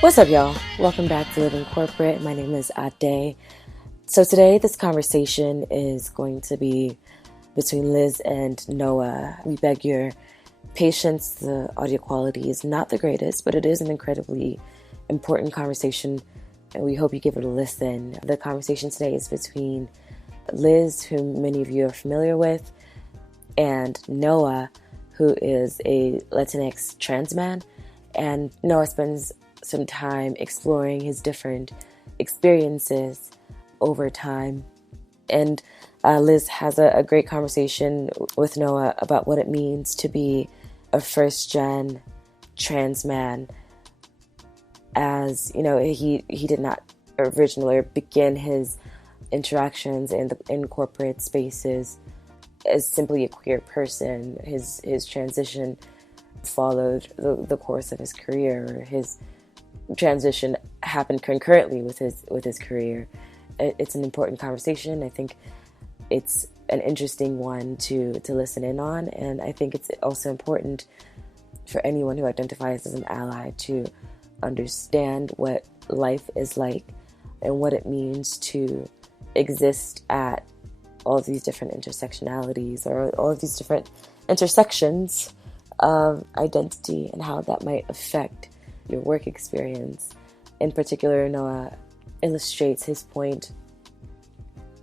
What's up, y'all? Welcome back to Living Corporate. My name is Ade. So today, this conversation is going to be between Liz and Noah. We beg your patience. The audio quality is not the greatest, but it is an incredibly important conversation, and we hope you give it a listen. The conversation today is between Liz, whom many of you are familiar with, and Noah, who is a Latinx trans man. And Noah spends some time exploring his different experiences over time. And Liz has a great conversation with Noah about what it means to be a first-gen trans man. As you know, he did not originally begin his interactions in corporate spaces as simply a queer person. His transition followed the course of his career. His transition happened concurrently with his career. It's an important conversation. I think it's an interesting one to listen in on, and I think it's also important for anyone who identifies as an ally to understand what life is like and what it means to exist at all of these different intersectionalities or all of these different intersections of identity and how that might affect your work experience. In particular, Noah illustrates his point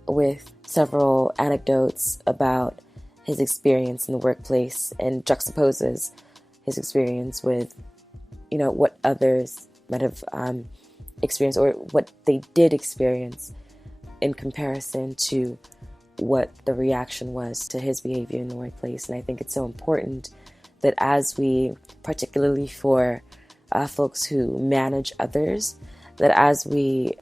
with several anecdotes about his experience in the workplace and juxtaposes his experience with, what others might have experienced or what they did experience in comparison to what the reaction was to his behavior in the workplace. And I think it's so important that as we, particularly for folks who manage others, that as we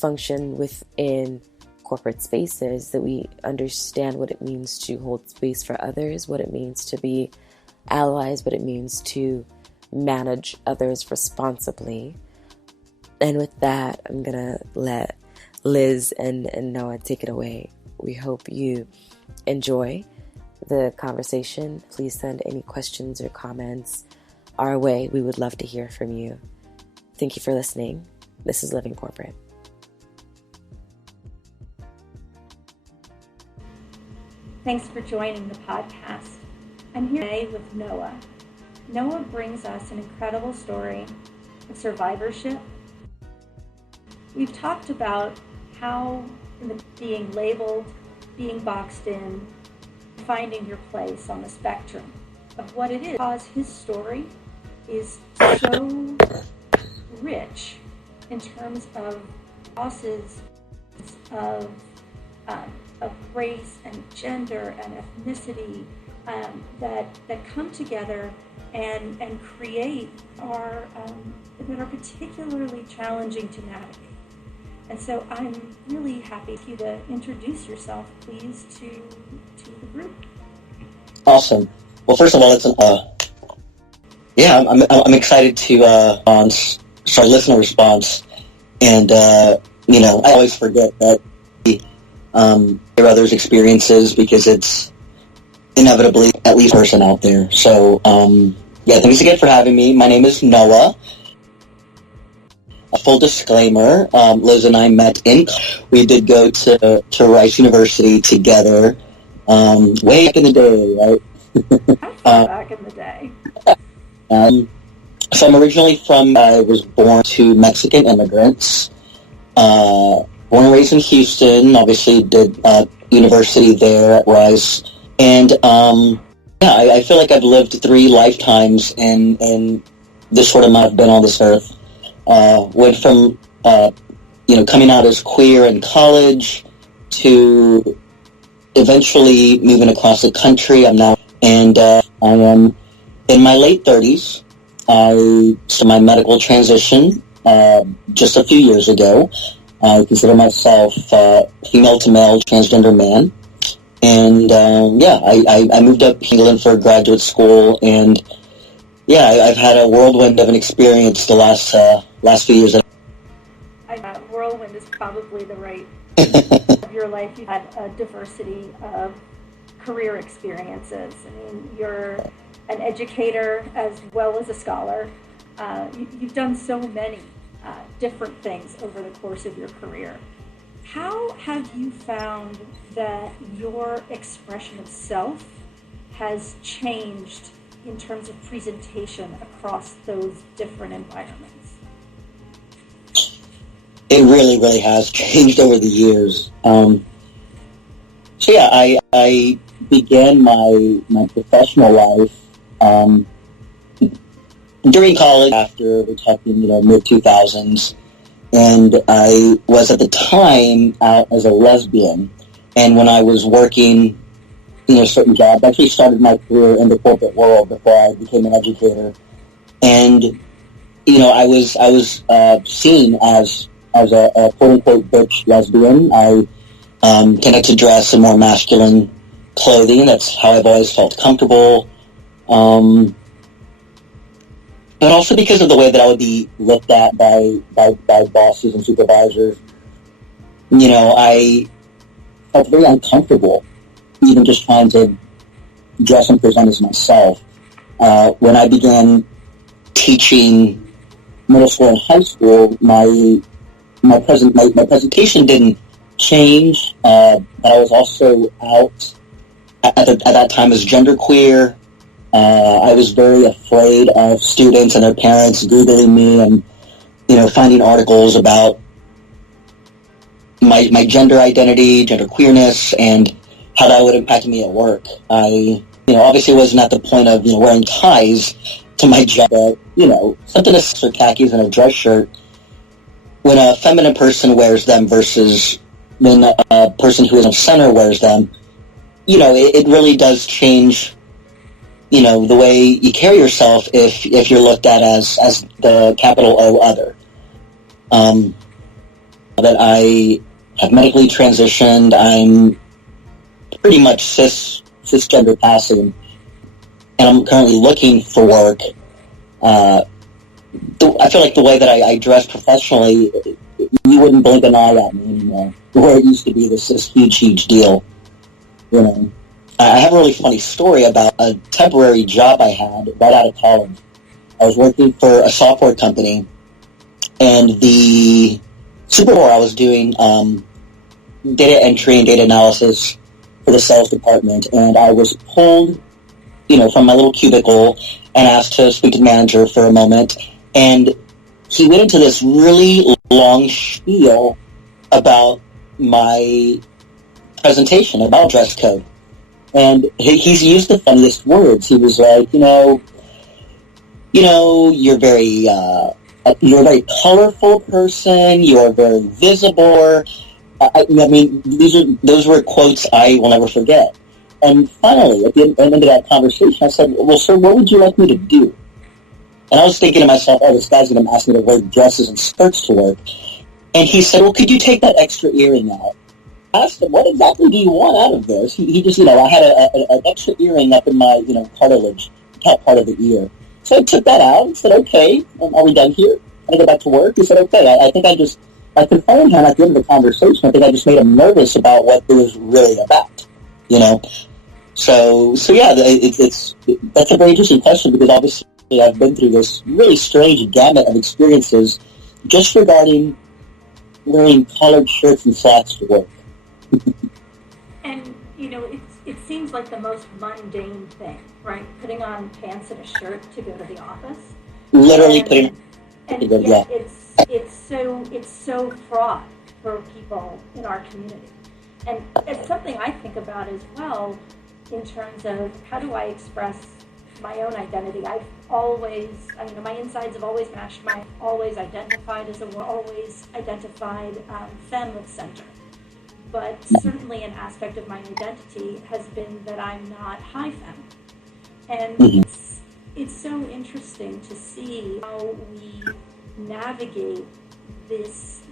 function within corporate spaces, that we understand what it means to hold space for others, what it means to be allies, what it means to manage others responsibly. And with that, I'm gonna let Liz and Noah take it away. We hope you enjoy the conversation. Please send any questions or comments our way. We would love to hear from you. Thank you for listening. This is Living Corporate. Thanks for joining the podcast. I'm here today with Noah. Noah brings us an incredible story of survivorship. We've talked about how being labeled, being boxed in, finding your place on the spectrum of what it is. Because his story is so rich in terms of losses of race and gender and ethnicity that come together and create that are particularly challenging to navigate. And so I'm really happy for you to introduce yourself, please, to the group. Awesome. Well, first of all, it's I'm excited to start listener response, and I always forget that hear others' experiences because it's inevitably at least a person out there. So thanks again for having me. My name is Noah. A full disclaimer: Liz and I met we did go to Rice University together way back in the day, right? Back in the day. So I'm originally I was born to Mexican immigrants. Born and raised in Houston, obviously did university there at Rice. And I feel like I've lived 3 lifetimes in this short amount I've been on this earth. Went from, coming out as queer in college to eventually moving across the country. I am in my late 30s. So my medical transition just a few years ago. I consider myself female to male transgender man. And I moved up to England for graduate school, and I've had a whirlwind of an experience the last few years. Whirlwind is probably the right of your life. You've had a diversity of career experiences. I mean, you're an educator as well as a scholar. You've done so many different things over the course of your career. How have you found that your expression of self has changed in terms of presentation across those different environments? It really, really has changed over the years. So yeah, I began my professional life during college. After we're talking, mid 2000s, and I was at the time out as a lesbian. And when I was working, certain jobs, I actually started my career in the corporate world before I became an educator. And I was seen as a quote unquote butch lesbian. I tended to dress in more masculine clothing. That's how I've always felt comfortable. But also because of the way that I would be looked at by bosses and supervisors, I felt very uncomfortable even just trying to dress and present as myself. When I began teaching middle school and high school, my presentation didn't change, but I was also out at that time as genderqueer. I was very afraid of students and their parents Googling me and, finding articles about my gender identity, gender queerness, and how that would impact me at work. I, obviously wasn't at the point of, wearing ties to my job, but, something as or khakis and a dress shirt, when a feminine person wears them versus when a person who is a center wears them, it really does change the way you carry yourself if you're looked at as the capital O other. That I have medically transitioned. I'm pretty much cisgender passing, and I'm currently looking for work. I feel like the way that I dress professionally, you wouldn't blink an eye at me anymore. Where it used to be this huge deal. I have a really funny story about a temporary job I had right out of college. I was working for a software company, and the supervisor I was doing data entry and data analysis for the sales department, and I was pulled, from my little cubicle and asked to speak to the manager for a moment, and he went into this really long spiel about my presentation, about dress code. And he's used the funniest words. He was like, you're you're a very colorful person. You're very visible. Those were quotes I will never forget. And finally, at the end of that conversation, I said, well, sir, what would you like me to do? And I was thinking to myself, oh, this guy's going to ask me to wear dresses and skirts to work. And he said, well, could you take that extra earring out? I asked him, what exactly do you want out of this? He just, I had an extra earring up in my, cartilage, top part of the ear. So I took that out and said, okay, are we done here? Can I go back to work? He said, okay. I think I confirmed him at the end of the conversation. I think I just made him nervous about what it was really about, So yeah, that's a very interesting question, because obviously I've been through this really strange gamut of experiences just regarding wearing collared shirts and slacks to work. And, it seems like the most mundane thing, right? Putting on pants and a shirt to go to the office. Literally putting and yet it's so fraught for people in our community. And it's something I think about as well in terms of how do I express my own identity. I've always, my insides have always matched my, always identified as a woman, always identified femme of center. But certainly an aspect of my identity has been that I'm not high femme. And it's so interesting to see how we navigate this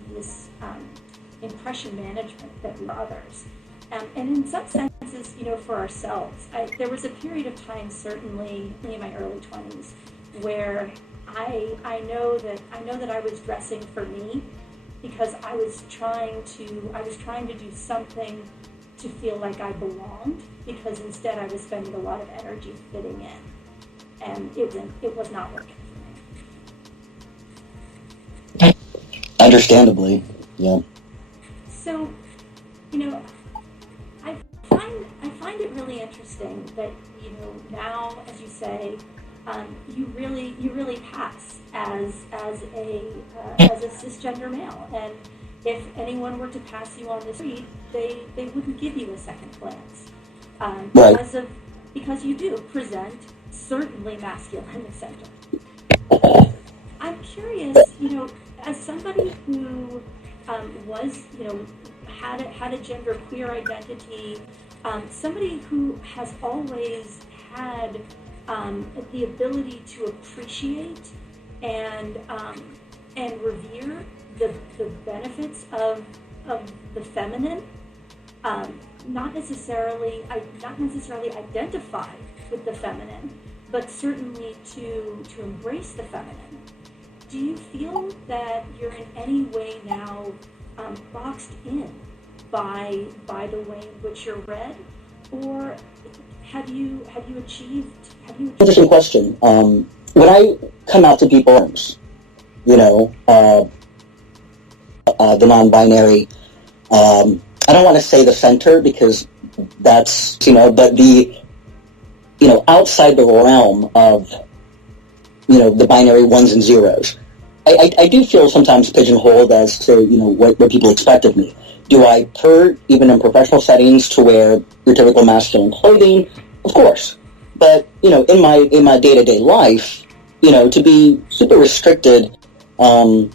impression management that we others. And in some senses, for ourselves. There was a period of time, certainly in my early 20s, where I know that I was dressing for me, because I was trying to do something to feel like I belonged, because instead I was spending a lot of energy fitting in, and it was not working for me. Understandably, yeah. So, I find it really interesting that now, as you say, you really pass as a cisgender male, and if anyone were to pass you on the street, they wouldn't give you a second glance, Right. because you do present certainly masculine in the center. I'm curious, as somebody who was, had a gender queer identity, somebody who has always had the ability to appreciate and revere the benefits of the feminine, not necessarily identify with the feminine, but certainly to embrace the feminine. Do you feel that you're in any way now boxed in by the way in which you're read, or have you achieved? Interesting question. When I come out to people, the non-binary, I don't want to say the center because that's but the outside the realm of the binary ones and zeros. I do feel sometimes pigeonholed as to what people expect of me. Do I prefer, even in professional settings, to wear your typical masculine clothing? Of course, but in my day-to-day life, to be super restricted. Not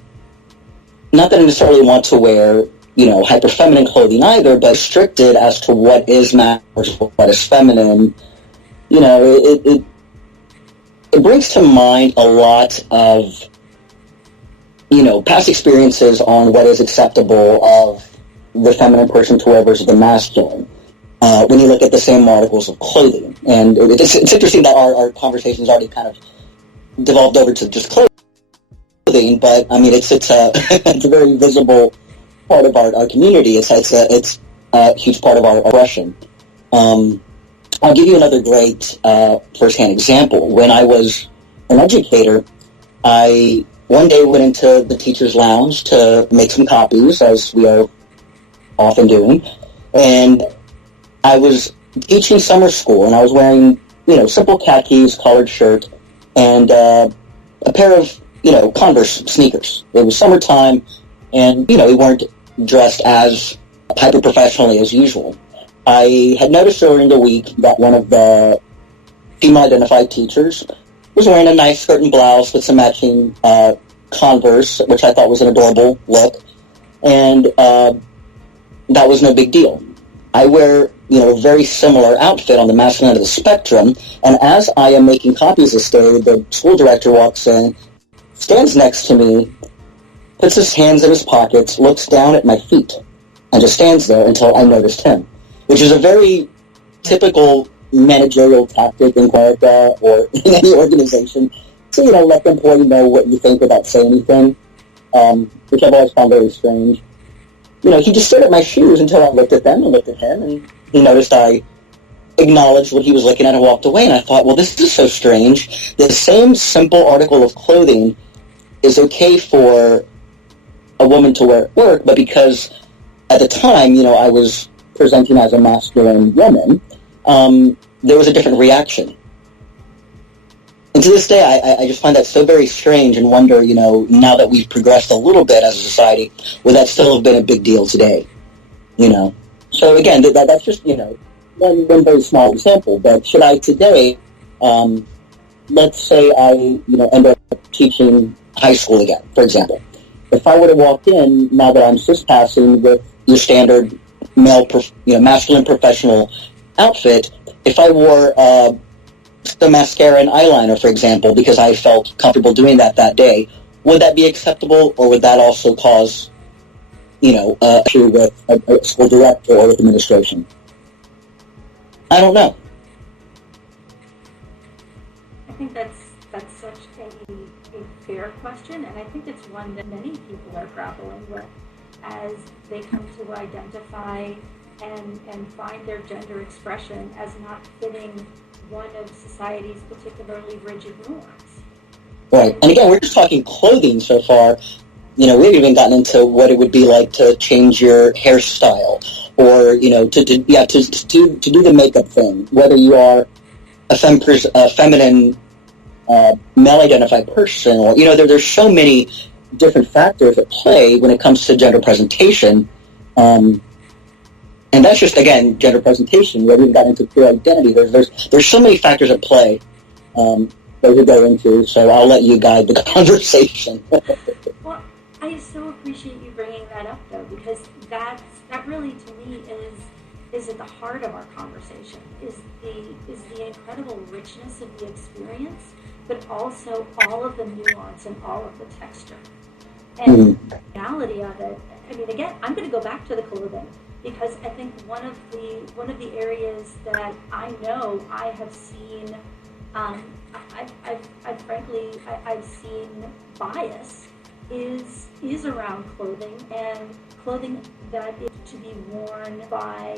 that I necessarily want to wear hyper feminine clothing either, but restricted as to what is masculine, what is feminine. It brings to mind a lot of past experiences on what is acceptable of the feminine person to wear versus the masculine. When you look at the same articles of clothing, and it's interesting that our conversation's already kind of devolved over to just clothing, but I mean it's it's a very visible part of our community. It's a huge part of our oppression. I'll give you another great firsthand example. When I was an educator, I one day went into the teacher's lounge to make some copies, as we are often doing, and I was teaching summer school, and I was wearing, simple khakis, collared shirt, and a pair of, Converse sneakers. It was summertime, and, we weren't dressed as hyper-professionally as usual. I had noticed during the week that one of the female-identified teachers was wearing a nice skirt and blouse with some matching Converse, which I thought was an adorable look, and that was no big deal. I wear, a very similar outfit on the masculine end of the spectrum, and as I am making copies this day, the school director walks in, stands next to me, puts his hands in his pockets, looks down at my feet, and just stands there until I noticed him, which is a very typical managerial tactic in Canada or in any organization. So, let the employee know what you think without saying anything, which I've always found very strange. He just stared at my shoes until I looked at them and looked at him, and he noticed I acknowledged what he was looking at and walked away, and I thought, well, this is so strange. The same simple article of clothing is okay for a woman to wear at work, but because at the time, I was presenting as a masculine woman, there was a different reaction. And to this day, I just find that so very strange and wonder, now that we've progressed a little bit as a society, would that still have been a big deal today? So again, that's just, one very small example. But should I today, let's say I, end up teaching high school again, for example. If I were to walk in, now that I'm cis-passing with your standard male, masculine professional outfit, if I wore the mascara and eyeliner, for example, because I felt comfortable doing that day, would that be acceptable, or would that also cause, issue with a school director or with administration? I don't know. I think that's such a fair question, and I think it's one that many people are grappling with as they come to identify and find their gender expression as not fitting one of society's particularly rigid norms. Right. And again, we're just talking clothing so far. We haven't even gotten into what it would be like to change your hairstyle, or to do the makeup thing, whether you are a feminine male-identified person, or there's so many different factors at play when it comes to gender presentation, and that's just, again, gender presentation. We haven't even gotten into queer identity. There's so many factors at play that we go into. So I'll let you guide the conversation. Well, I so appreciate you bringing that up, though, because that really, to me, is at the heart of our conversation. Is the incredible richness of the experience, but also all of the nuance and all of the texture. And the reality of it, I mean, again, I'm going to go back to the clothing, because I think one of the areas that I know I have seen, I've seen bias is around clothing, and clothing that is to be worn by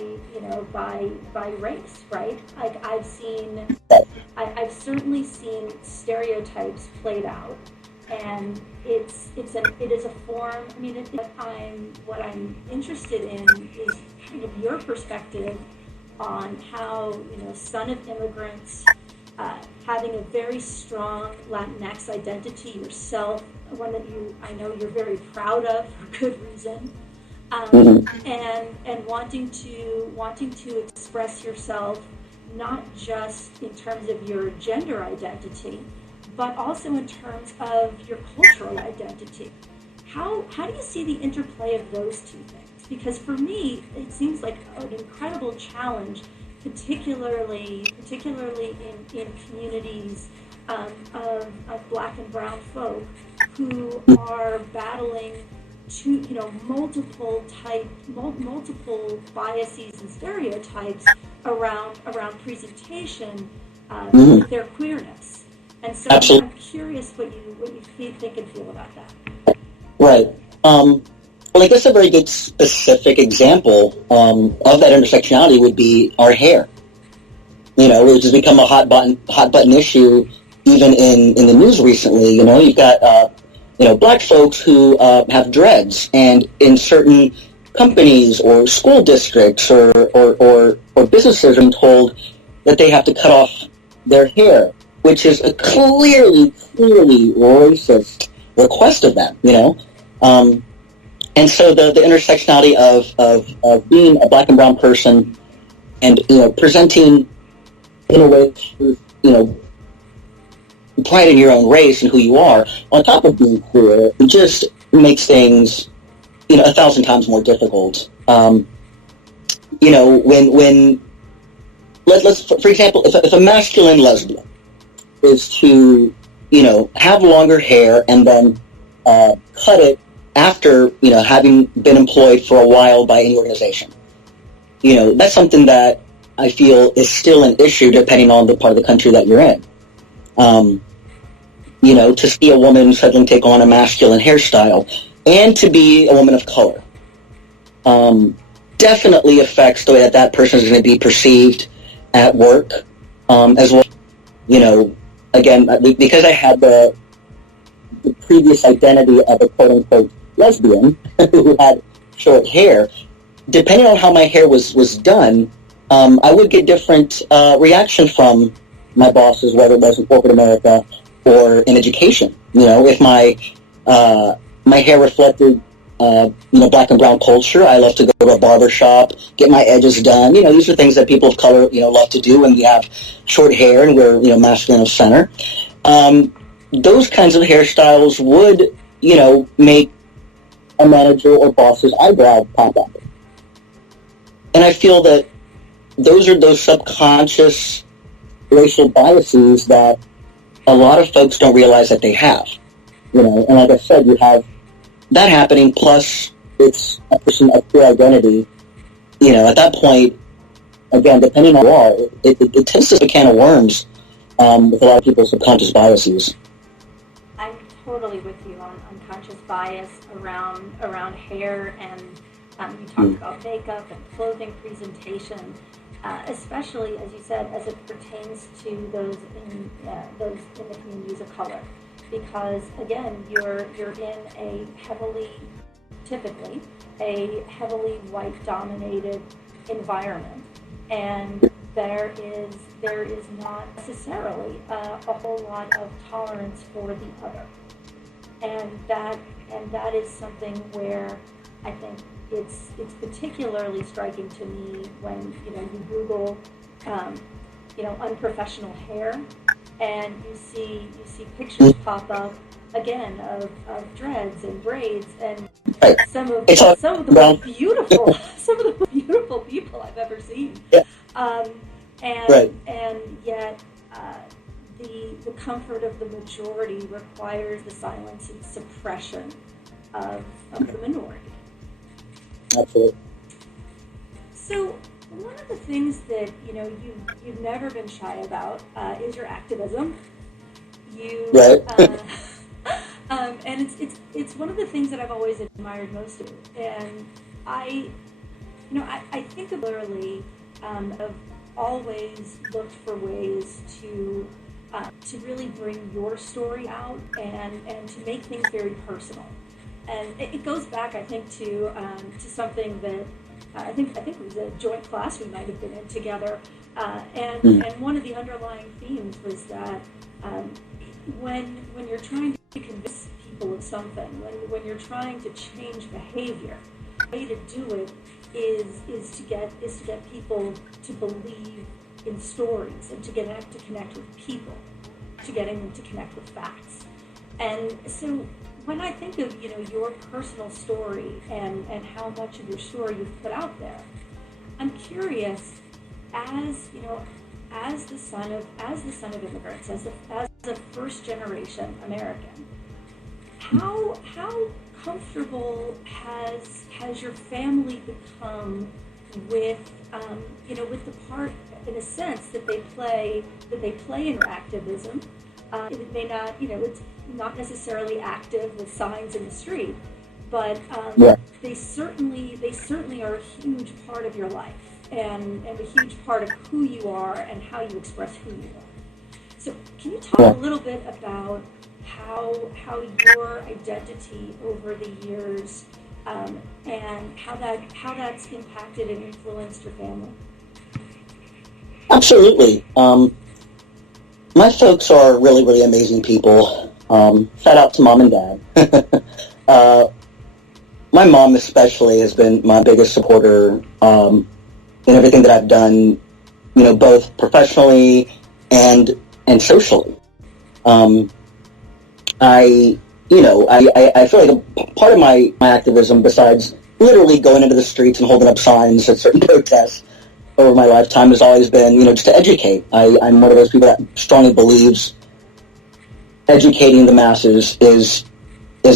race, right? Like I've certainly seen stereotypes played out, and it is a form. I mean, what I'm interested in is kind of your perspective on how son of immigrants, having a very strong Latinx identity yourself, one that I know you're very proud of for good reason, and wanting to express yourself not just in terms of your gender identity, but also in terms of your cultural identity. How do you see the interplay of those two things? Because for me, it seems like an incredible challenge, particularly in communities of Black and Brown folk who are battling multiple biases and stereotypes around presentation with their queerness. And so Absolutely. I'm curious what you think and feel about that. Right. Well, I guess a very good specific example of that intersectionality would be our hair. Which has become a hot button issue even in the news recently. You've got Black folks who have dreads, and in certain companies or school districts or businesses are told that they have to cut off their hair, which is a clearly racist request of them. And so the intersectionality of being a Black and Brown person and presenting in a way to, pride in your own race and who you are, on top of being queer, it just makes things 1,000 times more difficult. When let's for example, if a masculine lesbian is to have longer hair and then cut it after having been employed for a while by any organization, that's something that I feel is still an issue depending on the part of the country that you're in. To see a woman suddenly take on a masculine hairstyle and to be a woman of color definitely affects the way that person is going to be perceived at work, as well. Again, because I had the previous identity of a quote-unquote lesbian who had short hair, depending on how my hair was done, I would get different reaction from my bosses, whether it was in corporate America or in education. If my hair reflected Black and Brown culture, I love to go to a barber shop, get my edges done. These are things that people of color love to do when we have short hair and we're masculine of center. Those kinds of hairstyles would make a manager or boss's eyebrow pop up. And I feel that those are those subconscious racial biases that a lot of folks don't realize that they have. And like I said, you have that happening, plus it's a person of queer identity. At that point, again, depending on who you are, it tends to be a can of worms with a lot of people's subconscious biases. I'm totally with you on unconscious bias around hair, and you talked about makeup and clothing presentation, especially, as you said, as it pertains to those in the communities of color. because, again, you're in typically a heavily white-dominated environment, and there is not necessarily a whole lot of tolerance for the other, and that is something where I think it's particularly striking to me when you Google unprofessional hair, and you see pictures pop up again of dreads and braids, and some of the most beautiful people I've ever seen. Yeah. And yet the comfort of the majority requires the silence and suppression of the minority. Absolutely. So one of the things that you've never been shy about is your activism. And it's one of the things that I've always admired most of you. And I think similarly have always looked for ways to really bring your story out and to make things very personal. And it goes back, I think, to something that I think it was a joint class we might have been in together. And one of the underlying themes was that when you're trying to convince people of something, when you're trying to change behavior, the way to do it is to get people to believe in stories and to connect with people, to getting them to connect with facts. And so when I think of your personal story and how much of your story you've put out there, I'm curious, as the son of immigrants, as a first generation American, how comfortable has your family become with with the part, in a sense, that they play in your activism? It may not, it's not necessarily active with signs in the street, but they certainly are a huge part of your life and a huge part of who you are and how you express who you are. So can you talk a little bit about how your identity over the years and how that's impacted and influenced your family? Absolutely. My folks are really, really amazing people. Shout out to Mom and Dad. My mom especially has been my biggest supporter in everything that I've done, both professionally and socially. I feel like a part of my activism, besides literally going into the streets and holding up signs at certain protests over my lifetime, has always been, just to educate. I'm one of those people that strongly believes educating the masses is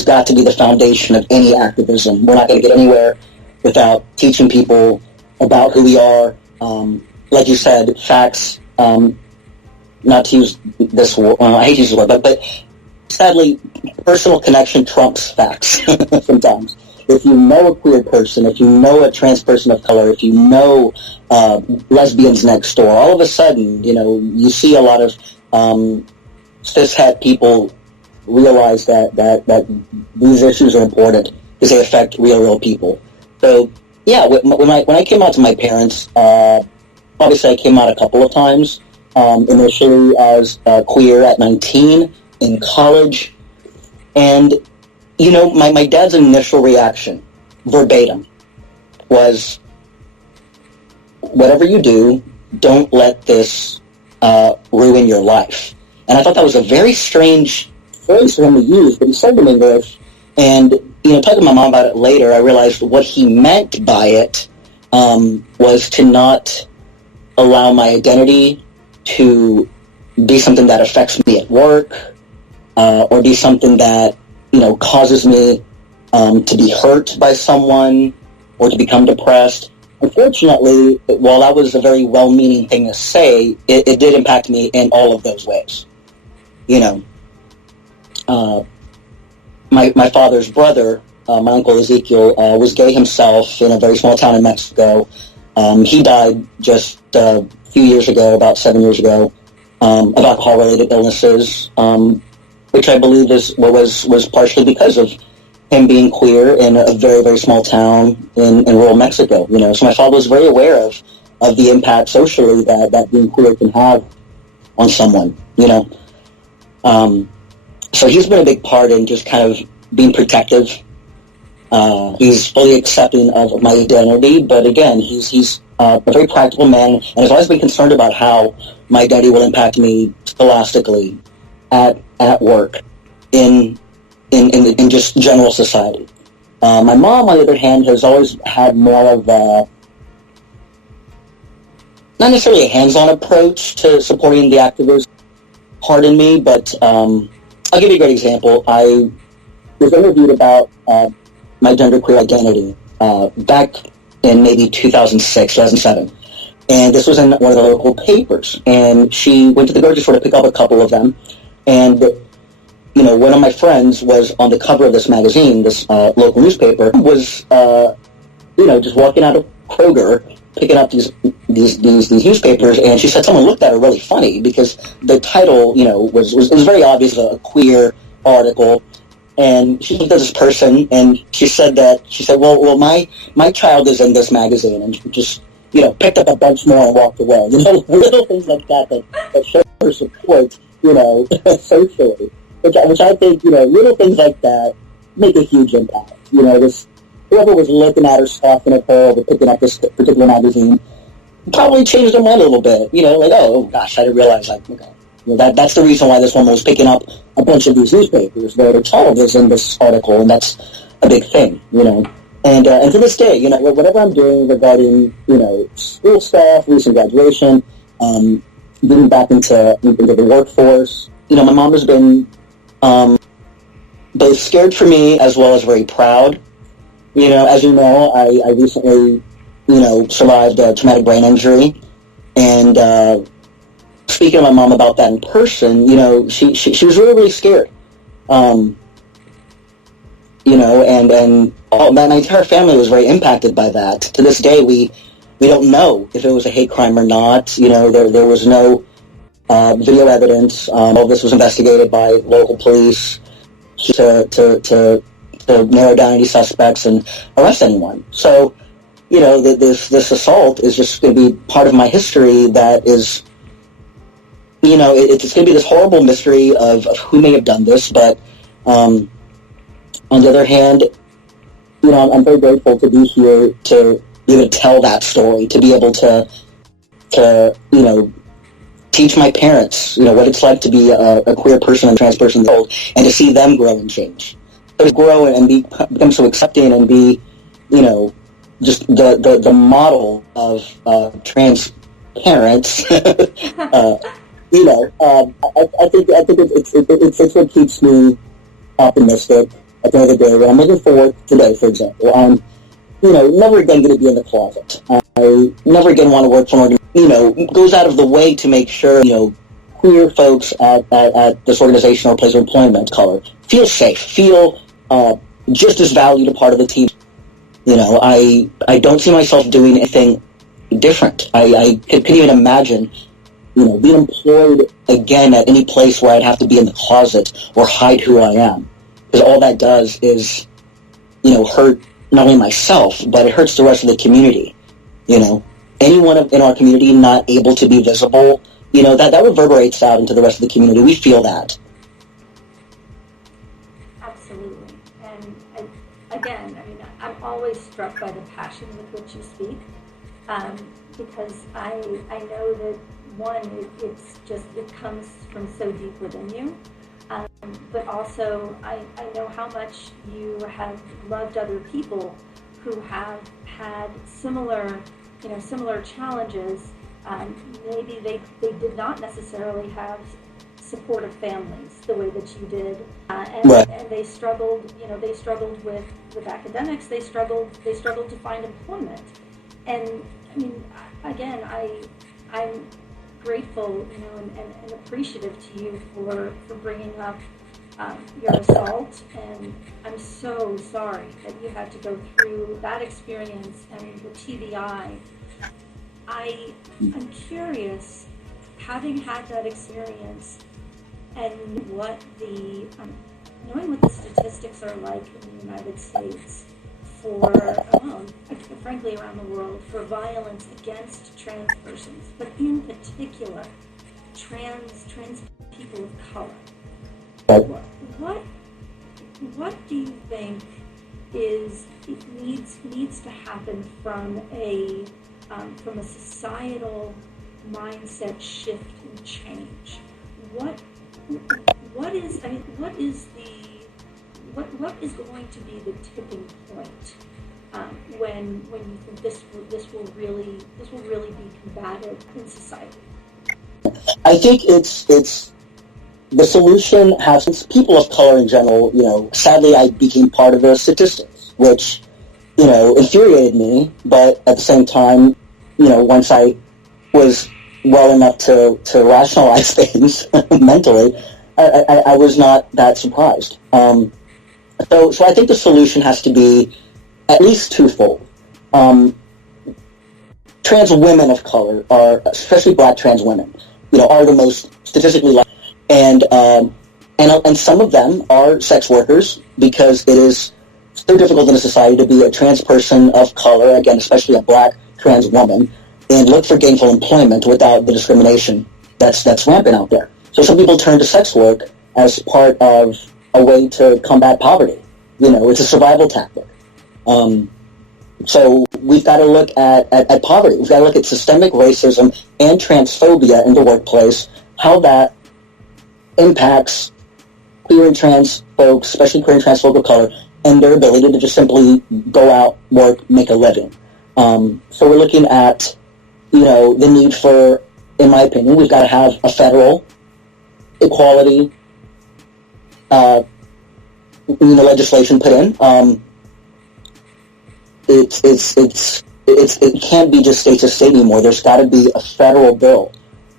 got to be the foundation of any activism. We're not going to get anywhere without teaching people about who we are. Like you said, facts, not to use this word, I hate to use this word, but sadly, personal connection trumps facts sometimes. If you know a queer person, if you know a trans person of color, if you know lesbians next door, all of a sudden, you see a lot of cishet people realize that these issues are important because they affect real people. So, yeah, when I came out to my parents, obviously I came out a couple of times. Initially as queer at 19 in college, and my dad's initial reaction, verbatim, was, whatever you do, don't let this ruin your life. And I thought that was a very strange phrase for him to use, but he said it in English, and talking to my mom about it later, I realized what he meant by it was to not allow my identity to be something that affects me at work, or be something that causes me to be hurt by someone or to become depressed. Unfortunately, while that was a very well-meaning thing to say, it did impact me in all of those ways. My father's brother, my uncle Ezekiel, was gay himself in a very small town in Mexico. He died just a few years ago, about 7 years ago, of alcohol-related illnesses. which I believe was partially because of him being queer in a very, very small town in rural Mexico. So my father was very aware of the impact socially that being queer can have on someone. So he's been a big part in just kind of being protective. He's fully accepting of my identity, but again, he's a very practical man, and has always been concerned about how my identity will impact me scholastically, at work, in just general society. My mom, on the other hand, has always had more of a, not necessarily a hands-on approach to supporting the activist part in me, but I'll give you a great example. I was interviewed about my genderqueer identity back in maybe 2006, 2007. And this was in one of the local papers. And she went to the grocery store to pick up a couple of them. And, one of my friends was on the cover of this magazine, this local newspaper, was, just walking out of Kroger, picking up these newspapers, and she said someone looked at her really funny because the title, was very obvious, a queer article. And she looked at this person, and she said, well, my child is in this magazine, and she just, picked up a bunch more and walked away. Little things like that show her support, socially, which I think, little things like that make a huge impact. Whoever was looking at her, scoffing at her, or picking up this particular magazine, probably changed their mind a little bit. Oh gosh, I didn't realize, okay. That's the reason why this woman was picking up a bunch of these newspapers. Their child is in this article, and that's a big thing, And to this day, whatever I'm doing regarding, school stuff, recent graduation, getting back into the workforce, my mom has been both scared for me as well as very proud. As you know, I recently, survived a traumatic brain injury, and speaking to my mom about that in person, she was really, really scared. And my entire family was very impacted by that. To this day, we don't know if it was a hate crime or not. There was no video evidence. All this was investigated by local police to narrow down any suspects and arrest anyone. So, this assault is just going to be part of my history that is, it's going to be this horrible mystery of who may have done this, but on the other hand, I'm very grateful to be here to be able to tell that story, to be able to teach my parents, what it's like to be a queer person and trans person in the world, and to see them grow and change. To grow and become so accepting and be, just the model of trans parents. I think it's what keeps me optimistic at the end of the day. When I'm looking forward today, for example, I'm, never again going to be in the closet. I never again want to work for an organization, goes out of the way to make sure, queer folks at this organization or place of employment, color, feel safe, feel just as valued a part of the team. I don't see myself doing anything different. I couldn't even imagine being employed again at any place where I'd have to be in the closet or hide who I am. Because all that does is, hurt not only myself, but it hurts the rest of the community. Anyone in our community not able to be visible, that reverberates out into the rest of the community. We feel that. Absolutely. And I'm always struck by the passion with which you speak, because I know that, one, it comes from so deep within you, but also I know how much you have loved other people who have had similar challenges. Maybe they did not necessarily have supportive families the way that you did, and they struggled. They struggled with academics. They struggled to find employment. And again, I'm grateful, and appreciative to you for bringing up your assault, and I'm so sorry that you had to go through that experience and the TBI. I'm curious, having had that experience and knowing what the statistics are like in the United States for, frankly around the world, for violence against trans persons, but in particular, trans people of color. What do you think needs to happen from a societal mindset shift and change? What is going to be the tipping point when you think this will really be combated in society? I think it's the solution has people of color in general. Sadly, I became part of the statistics, which infuriated me. But at the same time, once I was well enough to rationalize things mentally, I was not that surprised. So I think the solution has to be at least twofold. Trans women of color, especially black trans women, are the most statistically likely, and some of them are sex workers, because it is so difficult in a society to be a trans person of color, again, especially a black trans woman, and look for gainful employment without the discrimination that's rampant out there. So some people turn to sex work as part of a way to combat poverty. It's a survival tactic. So we've got to look at poverty. We've got to look at systemic racism and transphobia in the workplace, how that impacts queer and trans folks, especially queer and trans folk of color, and their ability to just simply go out, work, make a living. So we're looking at, the need for, in my opinion, we've got to have a federal equality legislation put in. It can't be just state to state anymore. There's got to be a federal bill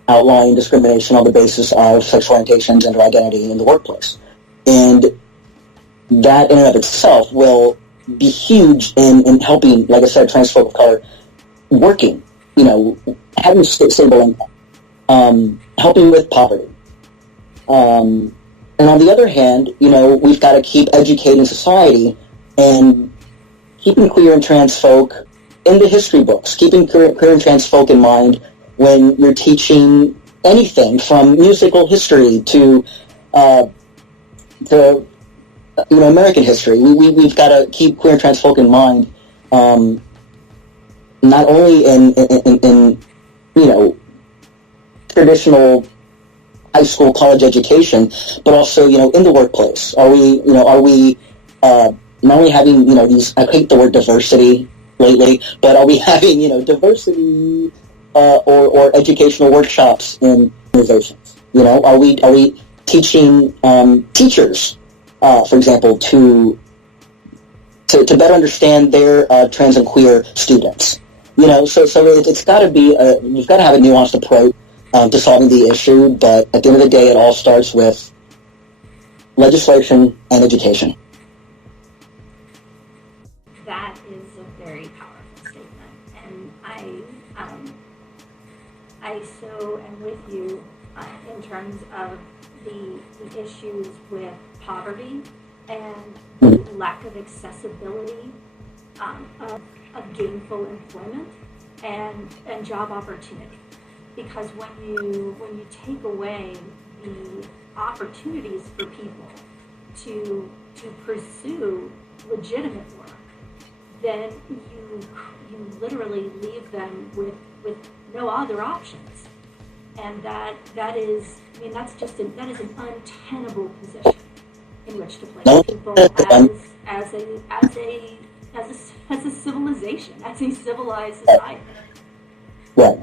outlining discrimination on the basis of sexual orientation, gender identity in the workplace. And that in and of itself will be huge in helping, like I said, trans folk of color working, having stable income, helping with poverty. And on the other hand, we've got to keep educating society and keeping queer and trans folk in the history books, keeping queer and trans folk in mind when you're teaching anything from musical history to American history. We've got to keep queer and trans folk in mind, not only in traditional high school, college education, but also in the workplace. Are we not only having these, I hate the word diversity lately, but are we having diversity or educational workshops in organizations? Are we teaching teachers, for example, to better understand their trans and queer students? So it's got to be you've got to have a nuanced approach to solving the issue, but at the end of the day, it all starts with legislation and education. That is a very powerful statement, and I so am with you in terms of the issues with poverty and lack of accessibility of gainful employment and job opportunity. Because when you take away the opportunities for people to pursue legitimate work, then you literally leave them with no other options, and that is an untenable position in which to place people as a civilization, as a civilized society. Right.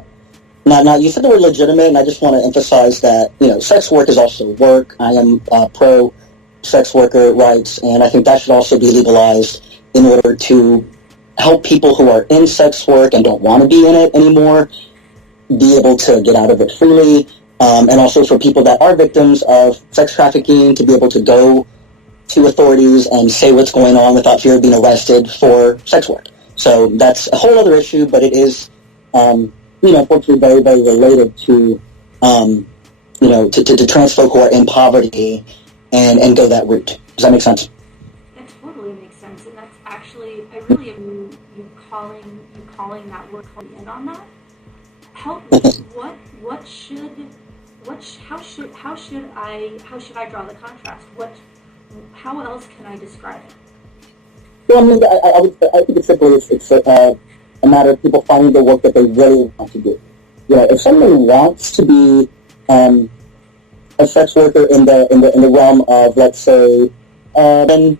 Now, you said the word legitimate, and I just want to emphasize that, sex work is also work. I am pro-sex worker rights, and I think that should also be legalized in order to help people who are in sex work and don't want to be in it anymore be able to get out of it freely, and also for people that are victims of sex trafficking to be able to go to authorities and say what's going on without fear of being arrested for sex work. So that's a whole other issue, but it is, unfortunately very, very related to to trans folk who are in poverty and go that route. Does that make sense? That totally makes sense, and that's actually I really am you calling that work in on that. Help me. How should I draw the contrast? How else can I describe it? Well, I think it's simply it's a matter of people finding the work that they really want to do. If someone wants to be a sex worker in the realm of, let's say, then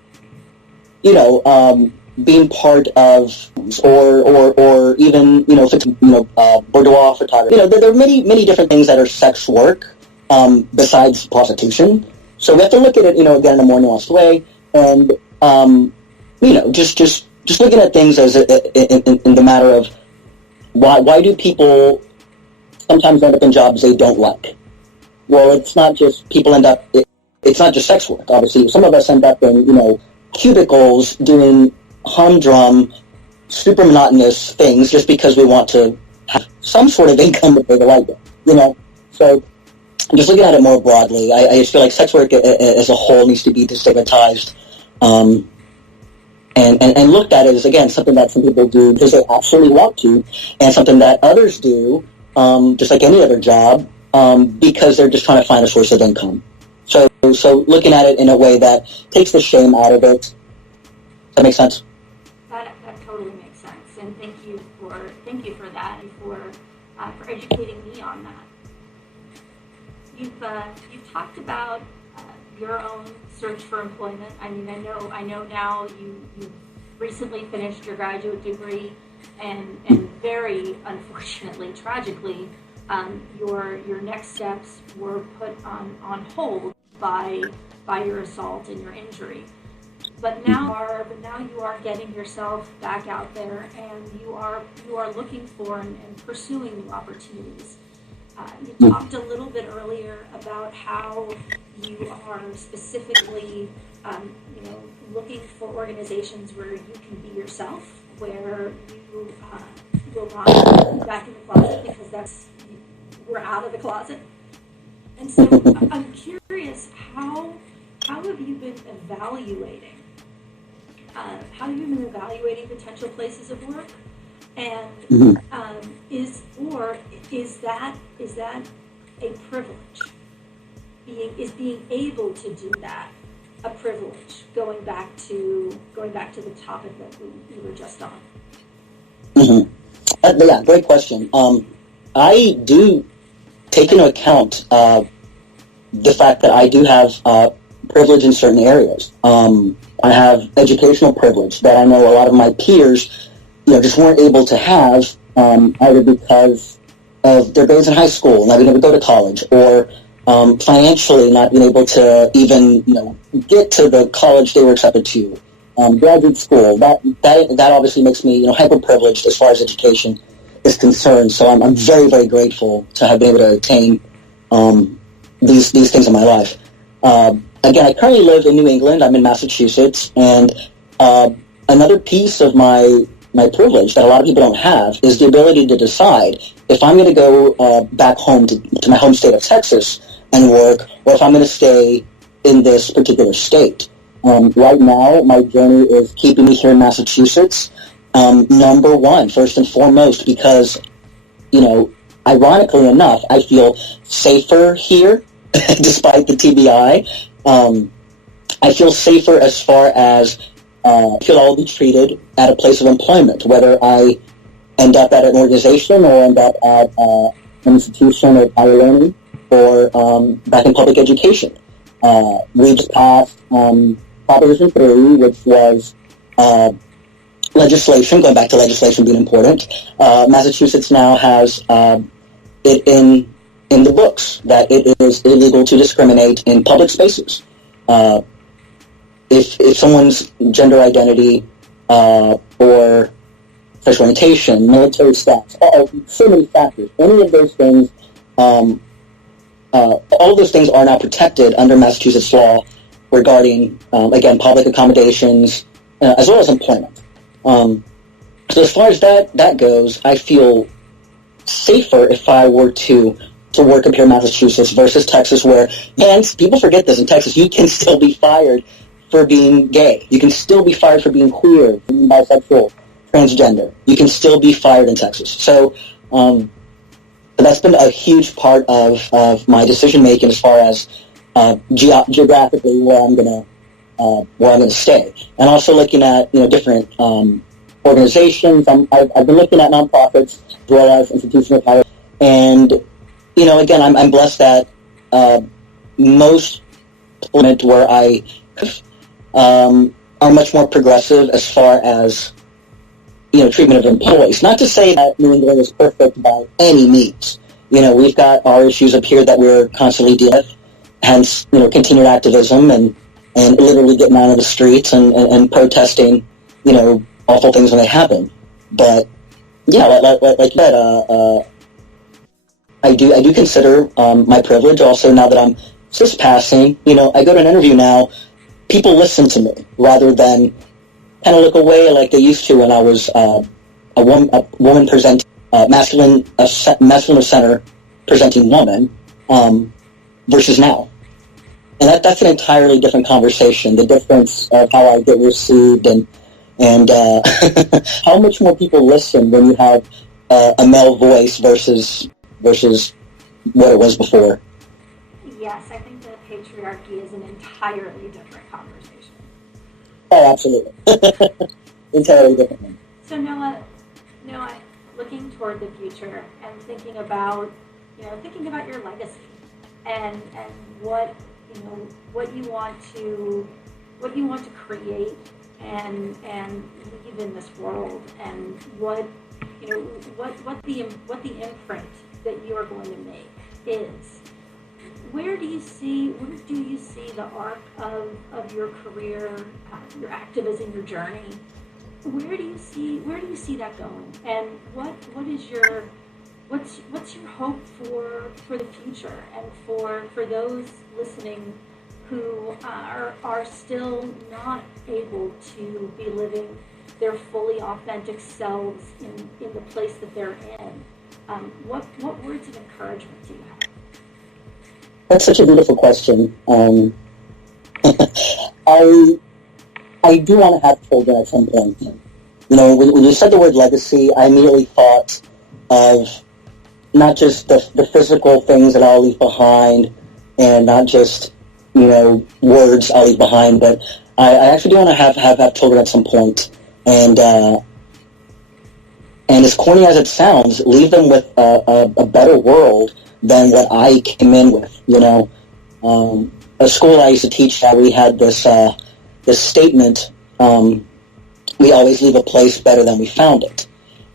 being part of or even boudoir photography. There are many different things that are sex work besides prostitution. So we have to look at it, again, in a more nuanced way, and just looking at things as in the matter of why do people sometimes end up in jobs they don't like? Well, it's not just people end up. It's not just sex work. Obviously, some of us end up in cubicles doing humdrum, super monotonous things just because we want to have some sort of income to pay the light bill. So just looking at it more broadly, I just feel like sex work as a whole needs to be destigmatized. And looked at it as, again, something that some people do because they absolutely want to, and something that others do, just like any other job, because they're just trying to find a source of income. So looking at it in a way that takes the shame out of it. Does that make sense? That totally makes sense, and thank you for that, and for educating me on that. You've talked about your own search for employment. I mean, I know now you recently finished your graduate degree, and very unfortunately, tragically, your next steps were put on hold by your assault and your injury. But now you are getting yourself back out there, and you are looking for and pursuing new opportunities. You talked a little bit earlier about how you are specifically, looking for organizations where you can be yourself, where you will not be back in the closet, because we're out of the closet. And so I'm curious, how have you been evaluating? How have you been evaluating potential places of work? And is that a privilege? Being able to do that a privilege? Going back to the topic that we were just on. Mm-hmm. Yeah, great question. I do take into account the fact that I do have privilege in certain areas. I have educational privilege that I know a lot of my peers, just weren't able to have, either because of their grades in high school, not being able to go to college, or financially not being able to even, get to the college they were accepted to. Graduate school, that obviously makes me, hyper privileged as far as education is concerned. So I'm very, very grateful to have been able to attain these things in my life. Again, I currently live in New England. I'm in Massachusetts, and another piece of my privilege that a lot of people don't have is the ability to decide if I'm going to go back home to my home state of Texas and work, or if I'm going to stay in this particular state. Right now, my journey is keeping me here in Massachusetts, number one, first and foremost, because, ironically enough, I feel safer here, despite the TBI. I feel safer as far as I'll be treated at a place of employment, whether I end up at an organization or end up at an institution of higher learning or back in public education. We just passed Proposition 3, which was legislation, going back to legislation being important. Massachusetts now has it in the books that it is illegal to discriminate in public spaces. If someone's gender identity or sexual orientation, military status, so many factors, any of those things, all of those things are now protected under Massachusetts law regarding, again, public accommodations as well as employment. So as far as that goes, I feel safer if I were to to work up here in Massachusetts versus Texas, where, and people forget this, in Texas you can still be fired for being gay. You can still be fired for being queer, being bisexual, transgender. You can still be fired in Texas. So that's been a huge part of my decision making as far as geographically where I'm gonna stay, and also looking at different organizations. I've been looking at nonprofits as well as institutions of higher. And again, I'm blessed that most where I are much more progressive as far as treatment of employees. Not to say that New England is perfect by any means. We've got our issues up here that we're constantly dealing with, hence continued activism and literally getting out of the streets and protesting awful things when they happen. But yeah, like that, I do consider my privilege. Also, now that I'm cis passing, I go to an interview now, people listen to me rather than kind of look away like they used to when I was a woman presenting masculine of center presenting woman versus now. And that's an entirely different conversation. The difference of how I get received and how much more people listen when you have a male voice versus what it was before. Yes, I think that patriarchy is an entirely different conversation. Oh, absolutely. Entirely different. So Noah, looking toward the future and thinking about your legacy and what you want to create and leave in this world, and what the imprint that you are going to make is. Where do you see the arc of your career, your activism, your journey? Where do you see that going? And what's your hope for the future, and for those listening who are still not able to be living their fully authentic selves in the place that they're in? What words of encouragement do you have? That's such a beautiful question. I do want to have children at some point. When you said the word legacy, I immediately thought of not just the physical things that I'll leave behind, and not just words I'll leave behind, but I actually do want to have children at some point, and as corny as it sounds, leave them with a better world than what I came in with. A school I used to teach at, we had this statement, we always leave a place better than we found it.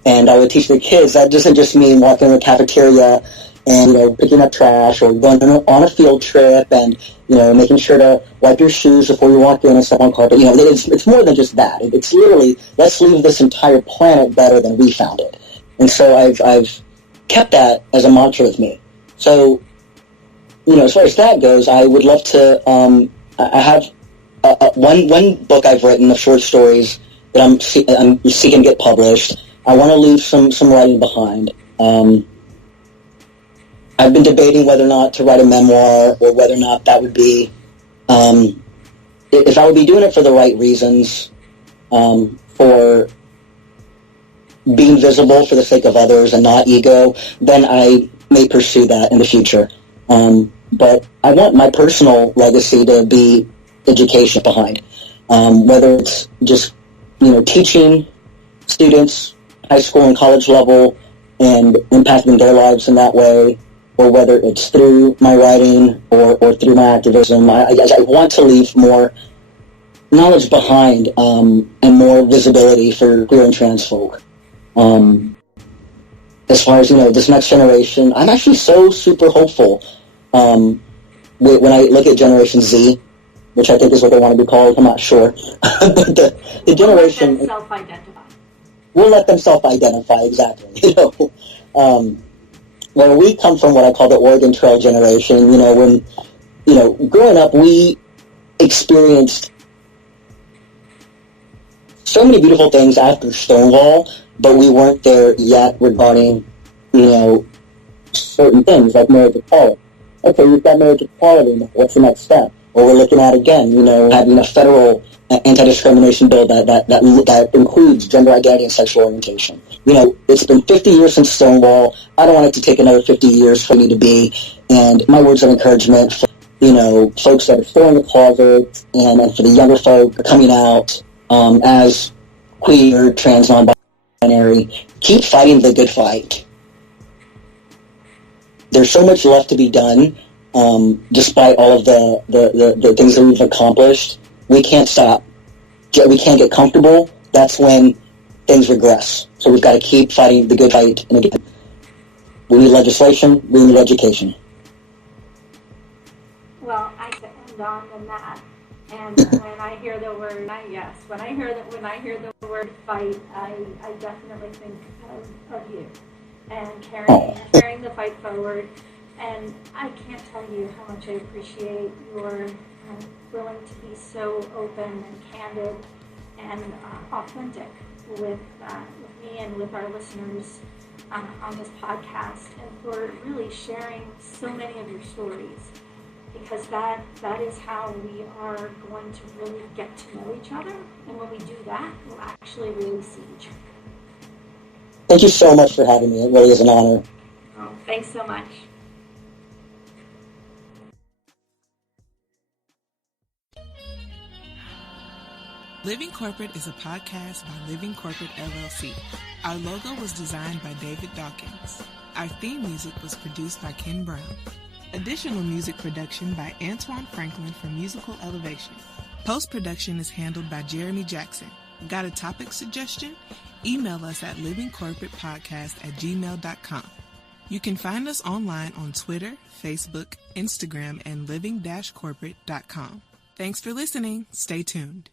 And I would teach the kids that doesn't just mean walking in the cafeteria and picking up trash, or going on a field trip and making sure to wipe your shoes before you walk in and stuff on carpet. It's more than just that. It's literally, let's leave this entire planet better than we found it. And so I've kept that as a mantra with me. So as far as that goes, I would love to. I have one book I've written of short stories that I'm seeking to get published. I want to leave some writing behind. I've been debating whether or not to write a memoir, or whether or not that would be, if I would be doing it for the right reasons, for being visible for the sake of others and not ego, then I may pursue that in the future. But I want my personal legacy to be education behind, whether it's just teaching students high school and college level and impacting their lives in that way, or whether it's through my writing or through my activism. I want to leave more knowledge behind, and more visibility for queer and trans folk. As far as this next generation, I'm actually so super hopeful. When I look at Generation Z, which I think is what they want to be called, I'm not sure, but the generation. Let them self-identify. We'll let them self-identify, exactly. When we come from what I call the Oregon Trail generation, when growing up, we experienced so many beautiful things after Stonewall, but we weren't there yet regarding, certain things like marriage equality. Okay, we've got marriage equality. What's the next step? Or we're looking at, again, having a federal anti-discrimination bill that includes gender identity and sexual orientation. It's been 50 years since Stonewall. I don't want it to take another 50 years for me to be. And my words of encouragement for, folks that are still in the closet and for the younger folk coming out as queer, trans, non-binary, keep fighting the good fight. There's so much left to be done, despite all of the things that we've accomplished. We can't stop. We can't get comfortable. That's when things regress. So we've got to keep fighting the good fight. And again, we need legislation. We need education. Well, I stand on that. And when I hear the word, when I hear the word fight, I definitely think of you and carrying the fight forward. And I can't tell you how much I appreciate your willing to be so open and candid and authentic with me and with our listeners on this podcast, and for really sharing so many of your stories, because that is how we are going to really get to know each other, and when we do that, we'll actually really see each other. Thank you so much for having me. It really is an honor. Oh, thanks so much. Living Corporate is a podcast by Living Corporate LLC. Our logo was designed by David Dawkins. Our theme music was produced by Ken Brown. Additional music production by Antoine Franklin for Musical Elevation. Post-production is handled by Jeremy Jackson. Got a topic suggestion? Email us at livingcorporatepodcast@gmail.com. You can find us online on Twitter, Facebook, Instagram, and living-corporate.com. Thanks for listening. Stay tuned.